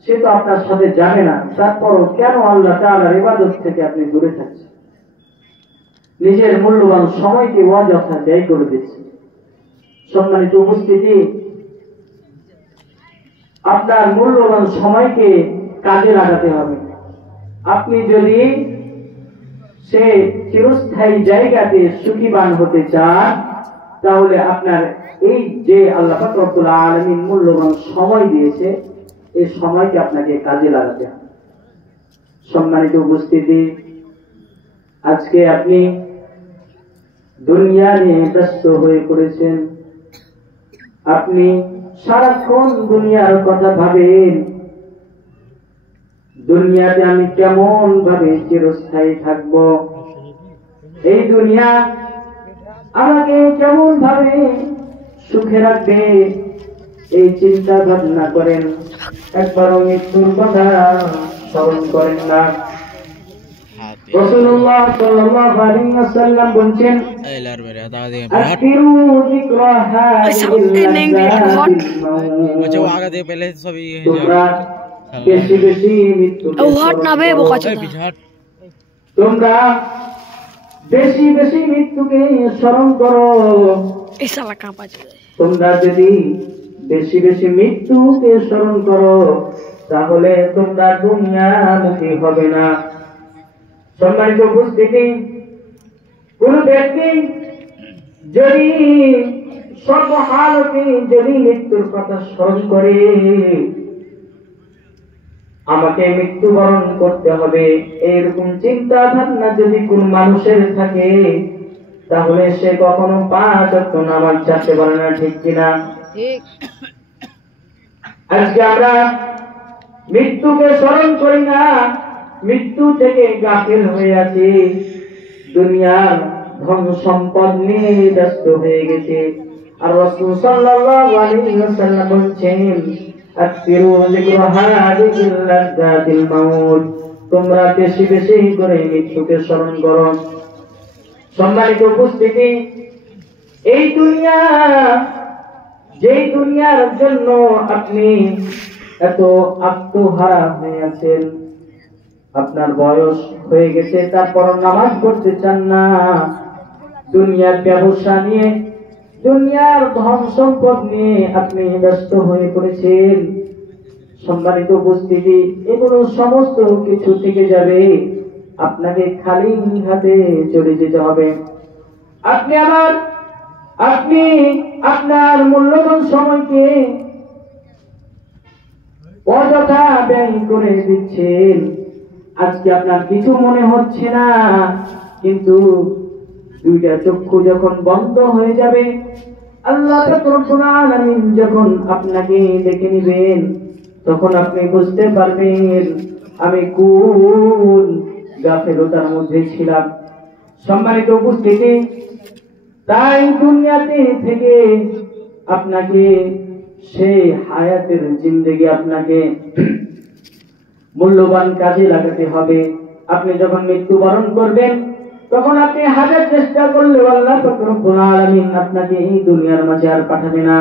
সে তো আপনার সাথে যাবে না। তারপরও কেন আল্লাহ তাআলার ইবাদত থেকে আপনি দূরে থাকছেন? নিজের মূল্যবান সময়কে অযথা ব্যয় করে দিচ্ছেন। সম্মানিত উপস্থিতি, আপনার মূল্যবান সময়কে কাজে লাগাতে হবে। আপনি যদি সে চিরস্থায়ী জায়গাতে সুখীবান হতে চান, তাহলে আপনার এই যে আল্লাহ পাক রব্বুল আলামিন মূল্যবান সময় দিয়েছে, এই সময়কে আপনাকে কাজে লাগাতে হবে। সম্মানিত উপস্থিতি, আজকে আপনি দুনিয়া নিয়ে ব্যস্ত হয়ে পড়েছেন। আপনি সারাক্ষণ দুনিয়ার কথা ভাবেন, দুনিয়াতে আমি কেমন ভাবে চিরস্থায়ী থাকব, এই দুনিয়া আমাকে কেমন ভাবে সুখে রাখবে, এই চিন্তা ভাবনা করেন। একবারও মৃত্যুর কথা স্মরণ করেন না। রাসূলুল্লাহ সাল্লাল্লাহু আলাইহি ওয়াসাল্লাম বলেন, আকিরু যিকরা হাদিল বেশি বেশি মৃত্যু, তোমরা বেশি বেশি মৃত্যুকে স্মরণ করো। তোমরা যদি বেশি বেশি মৃত্যুকে স্মরণ করো, তাহলে তোমরা দুনিয়ামুখী হবে না। সম্মানিত উপস্থিতি, কোন ব্যক্তি যদি সর্বহালতে যদি মৃত্যুর কথা স্মরণ করে, আমাকে মৃত্যুবরণ করতে হবে, এরকম চিন্তা ভাবনা যদি কোন মানুষের থাকে, তাহলে সে কখনো 5 ওয়াক্ত নামাজ পড়তে পারে না, ঠিক কিনা? আজকে আমরা মৃত্যুকে স্মরণ করি না, মৃত্যু থেকে গাফিল হয়ে আছি, দুনিয়ার ধন সম্পদ নিয়ে ব্যস্ত হয়ে গেছে। আর রাসূল সাল্লাল্লাহু আলাইহি ওয়াসাল্লাম বলেছেন, আকসিরু যিকরা হাদিল লাযাতিল মাউত, তোমরা বেশি বেশি করে মৃত্যুকে স্মরণ করো। সম্মানিত উপস্থিতি, এই দুনিয়া, যেই দুনিয়ার জন্য আপনি এত আত্মহারা হয়ে আছেন, আপনার বয়স হয়ে গেছে তারপর নামাজ পড়তে চান না, দুনিয়ার ব্যবসা নিয়ে, দুনিয়ার ধন সম্পদ নিয়ে আপনি ব্যস্ত হয়ে পড়েছেন। সম্মানিত উপস্থিতি, এগুলো সমস্ত কিছু থেকে যাবে, আপনাকে খালি হাতে চলে যেতে হবে। আপনি আপনার মূল্যবান সময়কে অযথা ব্যয় করে দিচ্ছেন। আজকে আপনার কিছু মনে হচ্ছে না, কিন্তু দুইটা চক্ষু যখন বন্ধ হয়ে যাবে, আল্লাহ রব্বুল আলামিন যখন আপনাকে ডেকে নেবেন, তখন আপনি বুঝতে পারবেন আমি কোন গাফেলতার মধ্যে ছিলাম। সম্মানিত উপস্থিতি, তাই দুনিয়াতে থেকে আপনাকে সেই হায়াতের জিন্দেগি আপনাকে মূল্যবান কাজে লাগাতে হবে। আপনি যখন মৃত্যুবরণ করবেন, তখন আপনি হাজার চেষ্টা করলেও আল্লাহ পাক রব্বুল আলামিন আপনাকে এই দুনিয়ার মাঝে আর পাঠাবে না।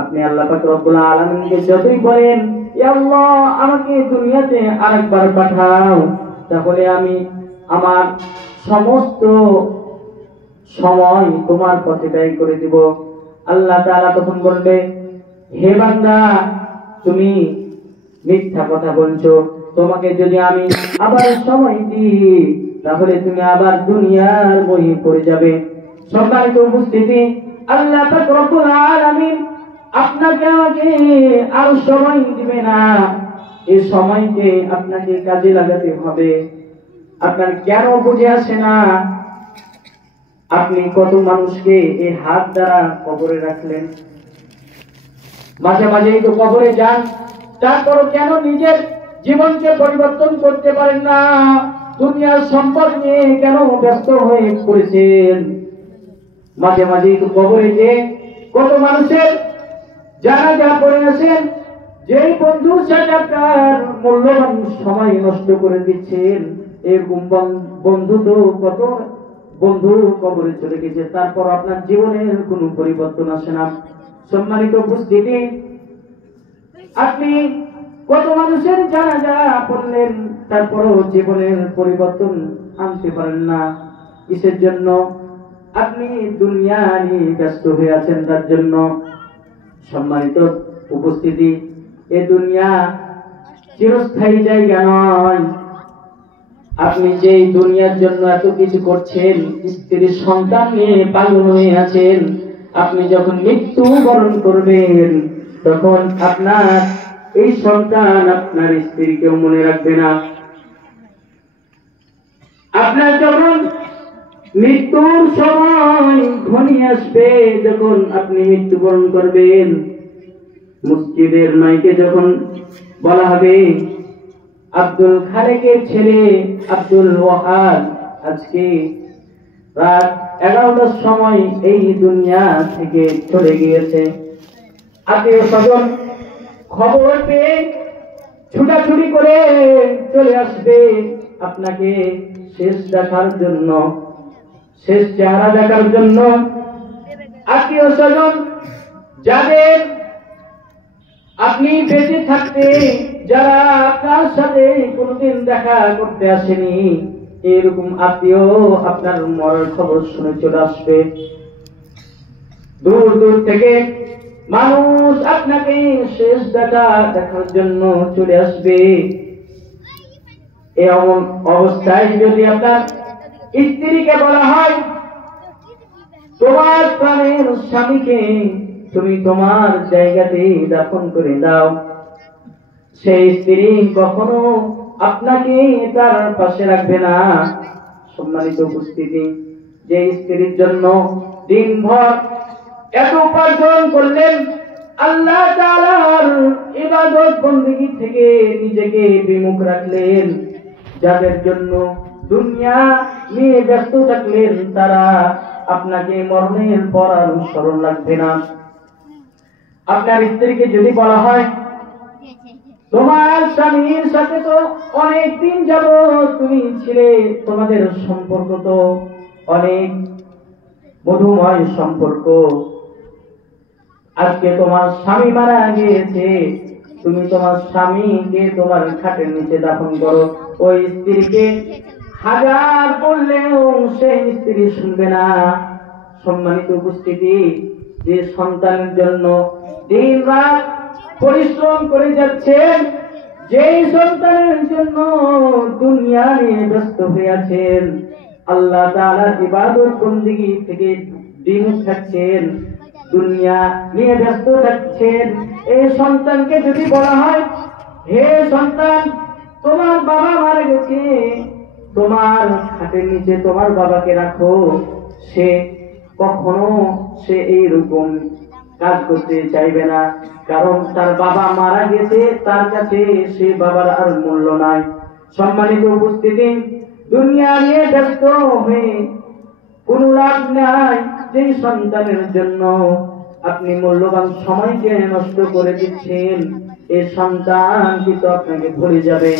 আপনি আল্লাহ পাক রব্বুল আলামিনকে যতই বলেন, ইয়া আল্লাহ আমাকে দুনিয়াতে আরেকবার পাঠাও, তাহলে আমি আমার সমস্ত সময় তোমার পথে ব্যয় করে দিব। আল্লাহ তাআলা তখন বলবে, হে বান্দা, তুমি মিথ্যা কথা বলছো, তোমাকে যদি আমি আবার সময় দিই তাহলে তুমি আবার দুনিয়ার বহি পড়ে যাবে। সম্মানিত উপস্থিতি, আল্লাহ পাক রব্বুল আলামিন আপনাকে আমাকে আর সময় দিবে না, এই সময়কে আপনাকে কাজে লাগাতে হবে। আপনার কেন বুঝে আসে না? আপনি কত মানুষকে এই হাত দ্বারা কবরে রাখলেন, মাঝে মাঝেই তো কবরে যান, তারপরও কেন নিজের জীবনকে পরিবর্তন করতে পারেন না? দুনিয়ার সম্পদ নিয়ে কেন ব্যস্ত হয়ে পড়েছেন? মাঝে মাঝেই তো কবরে যে কত মানুষের জানাজা পড়ে আছেন, যেই বন্ধুর সাথে আপনার মূল্যবান সময় নষ্ট করে দিচ্ছেন, এরকম বন্ধু তো কত বন্ধু কবরে চলে গেছে, তারপর আপনার জীবনের কোনো পরিবর্তন আসে না। সম্মানিত উপস্থিতি, আপনি কত মানুষের জানাজা পড়লেন, তারপরও জীবনের পরিবর্তন আনতে পারেন না। কিসের জন্য? আপনি দুনিয়া নিয়ে ব্যস্ত হয়ে আছেন, তার জন্য। সম্মানিত উপস্থিতি, এ দুনিয়া চিরস্থায়ী জায়গা নয়। আপনি যে দুনিয়ার জন্য এত কিছু করছেন, স্ত্রীর সন্তান নিয়ে পাগল হয়ে আছেন, আপনি যখন মৃত্যুবরণ করবেন, তখন আপনার এই সন্তান আপনার স্ত্রীকেও মনে রাখবে না। আপনার যখন মৃত্যুর সময় ঘনিয়ে আসবে, যখন আপনি মৃত্যুবরণ করবেন, মসজিদের মাইকে যখন বলা হবে, আব্দুল খালেকের ছেলে আব্দুল ওয়াহাব আজকে রাত 11টার সময় এই দুনিয়া থেকে চলে গিয়েছে, আত্মীয় স্বজন খবর পেয়ে ছুটাছুটি করে চলে আসবে আপনাকে শেষ দেখার জন্য, শেষ চেহারা দেখার জন্য। আত্মীয় স্বজন যাদের আপনি বেঁচে থাকতে, যারা আপনার সাথে কোনোদিন দেখা করতে আসেনি, এরকম আত্মীয় আপনার মরার খবর শুনে চলে আসবে। দূর দূর থেকে মানুষ আপনাকে শেষ দেখার জন্য চলে আসবে। এই অবস্থায় যদি আপনার স্ত্রীকে বলা হয়, তোমার প্রাণের স্বামীকে তুমি তোমার জায়গাতে দাফন করে দাও, সেই স্ত্রী কখনো আপনাকে তার পাশে রাখবে না। সম্মানিত উপস্থিতি, যে স্ত্রীর জন্য দিনভর এত উপার্জন করলেন, আল্লাহ তাআলার ইবাদত বندگی থেকে নিজেকে বিমুখ রাখলেন, যাদের জন্য দুনিয়া নিয়ে ব্যস্ত থাকলেন, তারা আপনাকে মরণের পর আর স্মরণ রাখবে না। আপনার স্ত্রীকে যদি বলা হয়, তোমার স্বামীর সাথে তো অনেক দিন যাবত তুমি ছিলে, তোমাদের সম্পর্ক তো অনেক মধুময় সম্পর্ক। আজকে তোমার স্বামী মারা গিয়েছে, তুমি তোমার স্বামীকে তোমার খাটের নিচে দাফন করো। ওই স্ত্রীকে হাজার বললেও সেই স্ত্রী শুনবে না। সম্মানিত উপস্থিতি, যে সন্তানের জন্য দিন রাত পরিশ্রম করে যাচ্ছেন, যেই সন্তানের জন্য দুনিয়া নিয়ে ব্যস্ত হয়ে আছেন, আল্লাহ তাআলার ইবাদত বন্দেগী থেকে বিমুখ থাকছেন, দুনিয়া নিয়ে ব্যস্ত থাকছেন, এই সন্তানকে যদি বলা হয়, হে সন্তান, তোমার বাবা মারা গেছে, তোমার খাটের নিচে তোমার বাবাকে রাখো, সে কখনো এইরকম কাজ করতে চাইবে না। কারণ তার বাবা মারা গেছে, তার কাছে সে বাবার আর মূল্য নাই। সম্মানিত উপস্থিতি, দুনিয়া নিয়ে ব্যস্ত হয়ে কোন লাভ নাই। যে সন্তানের জন্য আপনি মূল্যবান সময়কে নষ্ট করে দিচ্ছেন, এই সন্তান কিন্তু আপনাকে ভুলে যাবে।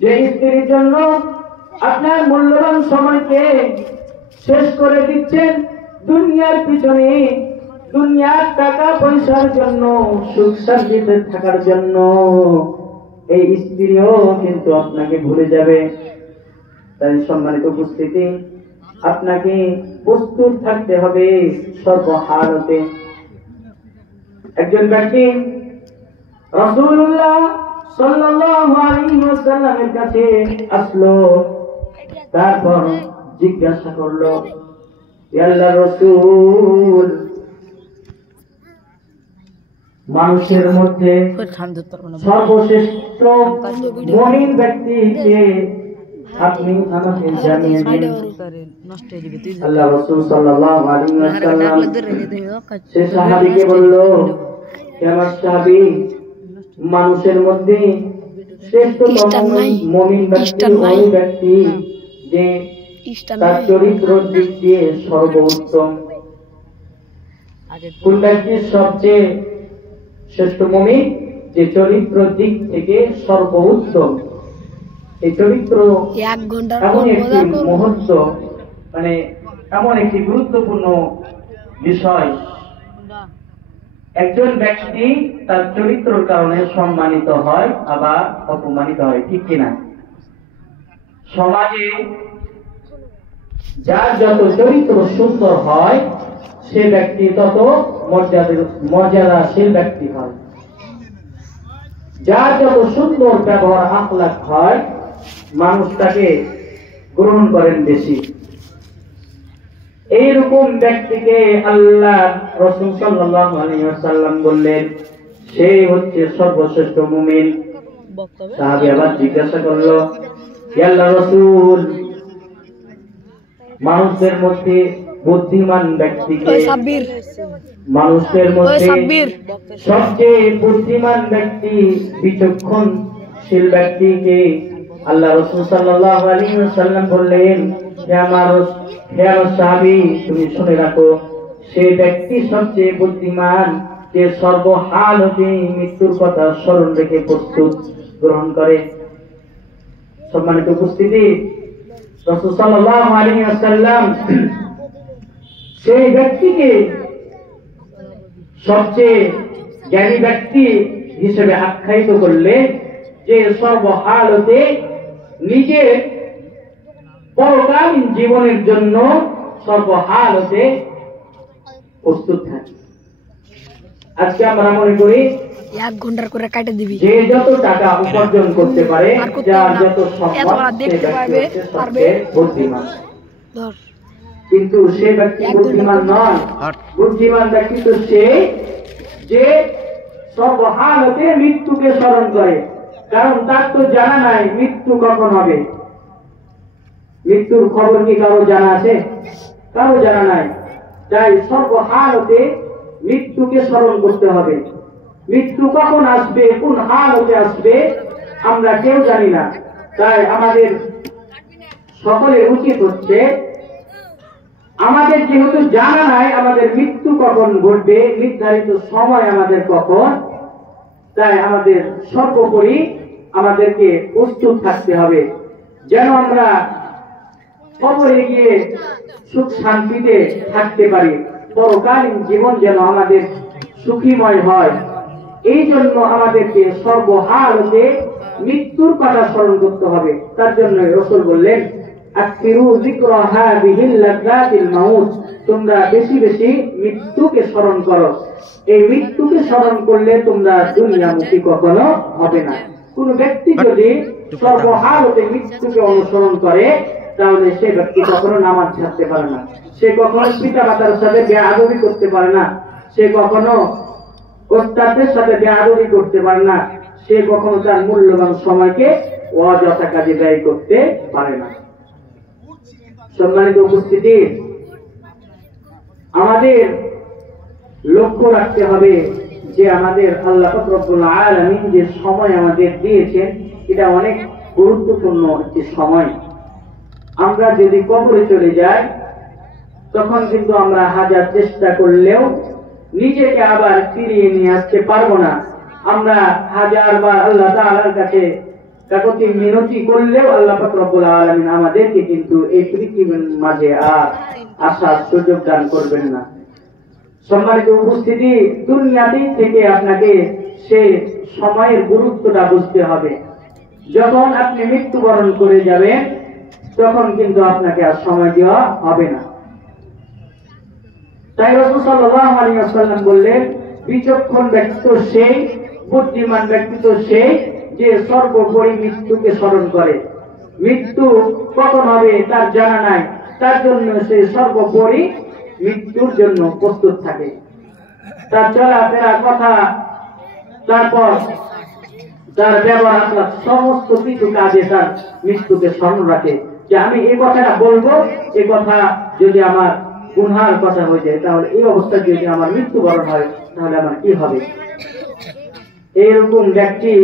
যে স্ত্রীর জন্য আপনার মূল্যবান সময়কে শেষ করে দিচ্ছেন দুনিয়ার পিছনে, দুনিয়ার টাকা পয়সার জন্য, সুখ শান্তিতে থাকার জন্য, এই স্ত্রীও কিন্তু আপনাকে ভুলে যাবে। তাই সম্মানিত উপস্থিতি, আপনাকে প্রস্তুত থাকতে হবে সর্বহালতে। একজন ব্যক্তি রাসূলুল্লাহ সাল্লাল্লাহু আলাইহি ওয়াসাল্লামের কাছে আসলো, তারপর জিজ্ঞাসা করলো, ইয়া আল্লাহর রাসূল, মানুষের মধ্যে সর্বশ্রেষ্ঠ মুমিন ব্যক্তিকে আপনি আমাকে জানিয়ে দিন। আল্লাহ রাসূল সাল্লাল্লাহু আলাইহি ওয়াসাল্লাম সে সাহাবীকে বলল, হে আমার সাহাবী, মানুষের মধ্যে শ্রেষ্ঠতম মুমিন ব্যক্তি ওই ব্যক্তি যে তার চরিত্রের দিক দিয়ে সর্বোত্তম। কোন ব্যক্তি সবচেয়ে শ্রেষ্ঠ মুমিন? যে চরিত্রের দিক থেকে সর্বোত্তম। এই চরিত্র এমন একটি মুহূর্ত, মানে এমন একটি গুরুত্বপূর্ণ বিষয়। একজন ব্যক্তি তার চরিত্রের কারণে সম্মানিত হয়, আবার অপমানিত হয়, ঠিক কিনা? সমাজে যার যত চরিত্র সুন্দর হয়, সে ব্যক্তি তত মর্যাদাশীল ব্যক্তি হয়। যার যত সুন্দর ব্যবহার আখলাক হয়, মানুষ তাকে গ্রহণ করেন বেশি। এইরকম ব্যক্তিকে আল্লাহ রাসূল সাল্লাল্লাহু আলাইহি ওয়াসাল্লাম বললেন, সেই হচ্ছে সর্বশ্রেষ্ঠ মুমিন। সাহাবী আবার জিজ্ঞাসা করলো, ইয়া আল্লাহর রাসূল, মানুষের মধ্যে বুদ্ধিমান ব্যক্তিকে, মানুষের মধ্যে সবচেয়ে বুদ্ধিমান ব্যক্তি, বিচক্ষণশীল ব্যক্তিকে? আল্লাহ রাসূল সাল্লাল্লাহু আলাইহি ওয়াসাল্লাম বললেন, হে আমার সাহাবী, তুমি শুনে রাখো, সেই ব্যক্তি সবচেয়ে বুদ্ধিমান যে সর্বহালতে মৃত্যুর কথা স্মরণ রেখে প্রস্তুত গ্রহণ করে। সম্মানিত উপস্থিতি, রাসূল সাল্লাল্লাহু আলাইহি ওয়াসাল্লাম সেই ব্যক্তিকে সবচেয়ে জ্ঞানী ব্যক্তি হিসেবে আখ্যায়িত করলে, যে সর্বহালতে নিজের পরকালীন জীবনের জন্য সর্বহালতে প্রস্তুত থাকে। আজকে আমরা মনে করি 1 ঘন্টার করে কাটে দিবি, যে যত টাকা উপার্জন করতে পারে, যার যত সম্পদ, দেখতে পারবে বুদ্ধিমান। কিন্তু সে ব্যক্তি বুদ্ধিমান নয়। বুদ্ধিমান ব্যক্তি তো সে যে সর্বহালতে মৃত্যুকে স্মরণ করে। কারণ তার তো জানা নাই মৃত্যু কখন হবে। মৃত্যুর খবর কি কারো জানা আছে? কারো জানা নাই। তাই সর্বহালতে মৃত্যুকে স্মরণ করতে হবে। মৃত্যু কখন আসবে, কোন হালতে আসবে, আমরা কেউ জানি না। তাই আমাদের সকলের উচিত হচ্ছে, আমাদের যেহেতু জানা নাই আমাদের মৃত্যু কখন ঘটবে, নির্ধারিত সময় আমাদের কখন, তাই আমাদের সর্বোপরি আমাদেরকে প্রস্তুত থাকতে হবে, যেন আমরা কবরে গিয়ে সুখ শান্তিতে থাকতে পারি, পরকালীন জীবন যেন আমাদের সুখীময় হয়। এই জন্য আমাদেরকে সর্বহালতে মৃত্যুর কথা স্মরণ করতে হবে। তার জন্য রাসূল বললেন, আকসিরু যিকরা হাযিহিল লাযাতিল মাউত, তোমরা বেশি বেশি মৃত্যুকে স্মরণ করো। এই মৃত্যুকে স্মরণ করলে তোমরা দুনিয়ামুখী কখনো হবে না। কোন ব্যক্তি যদি সর্বহালতে মৃত্যুকে অনুসরণ করে, তাহলে সে ব্যক্তি কখনো নামাজ ছাড়তে পারে না, সে কখনো পিতা মাতার সাথে বেয়াদবি করতে পারে না, সে কখনো ওস্তাদের সাথে বেয়াদবি করতে পারে না, সে কখনো তার মূল্যবান সময়কে অযথা কাজে ব্যয় করতে পারে না। সম্মানিত উপস্থিতি, আমাদের লক্ষ্য রাখতে হবে যে আমাদের আল্লাহ পাক রব্বুল আলামিন যে সময় আমাদের দিয়েছেন, এটা অনেক গুরুত্বপূর্ণ একটি সময়। আমরা যদি কবরে চলে যাই, তখন কিন্তু আমরা হাজার চেষ্টা করলেও নিজেকে আবার ফিরিয়ে নিয়ে আসতে পারবো না। আমরা হাজারবার আল্লাহ তাআলার কাছে কাকুতি মিনতি করলেও আল্লাহ পাক রব্বুল আলামিন আমাদেরকে কিন্তু এই পৃথিবীর মাঝে আর আসার সুযোগ দান করবেন না। সম্মানিত উপস্থিতি, দুনিয়াতে থেকে আপনাকে সেই সময়ের গুরুত্বটা বুঝতে হবে। যখন আপনি মৃত্যুবরণ করে যাবেন, তখন কিন্তু আপনাকে আর সময় দেওয়া হবে না। তাই রাসূল সাল্লাল্লাহু আলাইহি ওয়াসাল্লাম বললেন, বিচক্ষণ ব্যক্তি তো সেই, বুদ্ধিমান ব্যক্তি তো সেই যে সর্বোপরি মৃত্যুকে স্মরণ করে। মৃত্যু কখন হবে তার জানা নাই, তার জন্য সে সর্বোপরি মৃত্যুর জন্য প্রস্তুত থাকে। তার চলাফেরা, কথা, তারপর তার ব্যবহার, সমস্ত কিছু কাজে তার মৃত্যুকে স্মরণ রাখে যে আমি এই কথাটা বলবো, এই কথা যদি আমার গুনহার কথা হয়ে যায়, তাহলে এই অবস্থায় যদি আমার মৃত্যুবরণ হয়, তাহলে আমার কি হবে। এইরকম ব্যক্তি,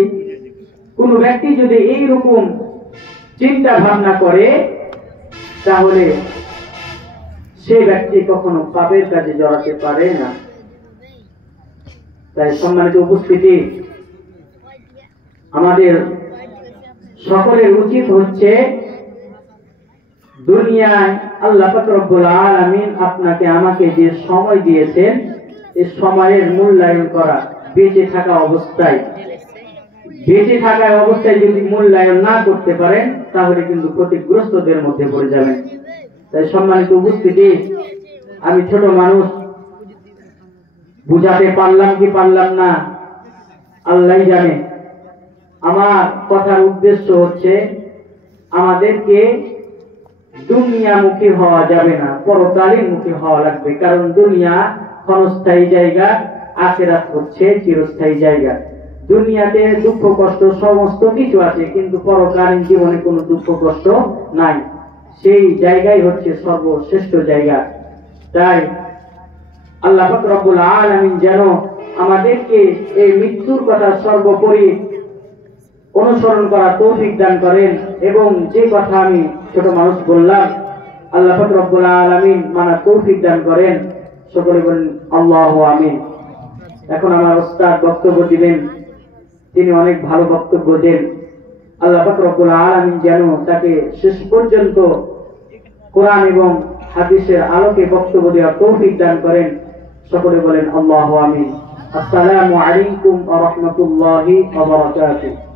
কোন ব্যক্তি যদি এইরকম চিন্তা ভাবনা করে, তাহলে সে ব্যক্তি কখনো পাপের কাজে জড়াতে পারে না। তাই সম্মানিত উপস্থিতি, আমাদের সকলের উচিত হচ্ছে দুনিয়ায় আল্লাহ পাক রব্বুল আলামিন আপনাকে আমাকে যে সময় দিয়েছেন, এই সময়ের মূল্যায়ন করা। বেঁচে থাকা অবস্থায় যদি মূল্যায়ন না করতে পারেন, তাহলে কিন্তু ক্ষতিগ্রস্তদের মধ্যে পড়ে যাবেন। তাই সম্মানিত উপস্থিতি, আমি ছোট মানুষ, বুঝাতে পারলাম কি পারলাম না আল্লাহই জানে। আমার কথার উদ্দেশ্য হচ্ছে, আমাদেরকে দুনিয়ামুখী হওয়া যাবে না, পরকালীন মুখী হওয়া লাগবে। কারণ দুনিয়া ক্ষণস্থায়ী জায়গা, আখিরাত হচ্ছে চিরস্থায়ী জায়গা। দুনিয়াতে দুঃখ কষ্ট সমস্ত কিছু আছে, কিন্তু পরকালীন জীবনে কোনো দুঃখ কষ্ট নাই। সেই জায়গাই হচ্ছে সর্বশ্রেষ্ঠ জায়গা। তাই আল্লাহ পাক রব্বুল আলামিন যেন আমাদেরকে এই মৃত্যুর কথা সর্বোপরি অনুসরণ করা তৌফিক দান করেন, এবং যে কথা আমি ছোট মানুষ বললাম, আল্লাহ পাক রব্বুল আলামিন মানা তৌফিক দান করেন। সকলে বলেন আল্লাহু আমিন। এখন আমার উস্তাদ বক্তব্য দিবেন, তিনি অনেক ভালো বক্তব্য দেন। আল্লাহ পাক রব্বুল আলামিন যেন তাকে শেষ পর্যন্ত কোরআন এবং হাদিসের আলোকে বক্তব্য দেওয়ার তৌফিক দান করেন। সকলে বলেন আল্লাহু আমিন। আসসালামু আলাইকুম ওয়া রাহমাতুল্লাহি ওয়া বারাকাতুহু।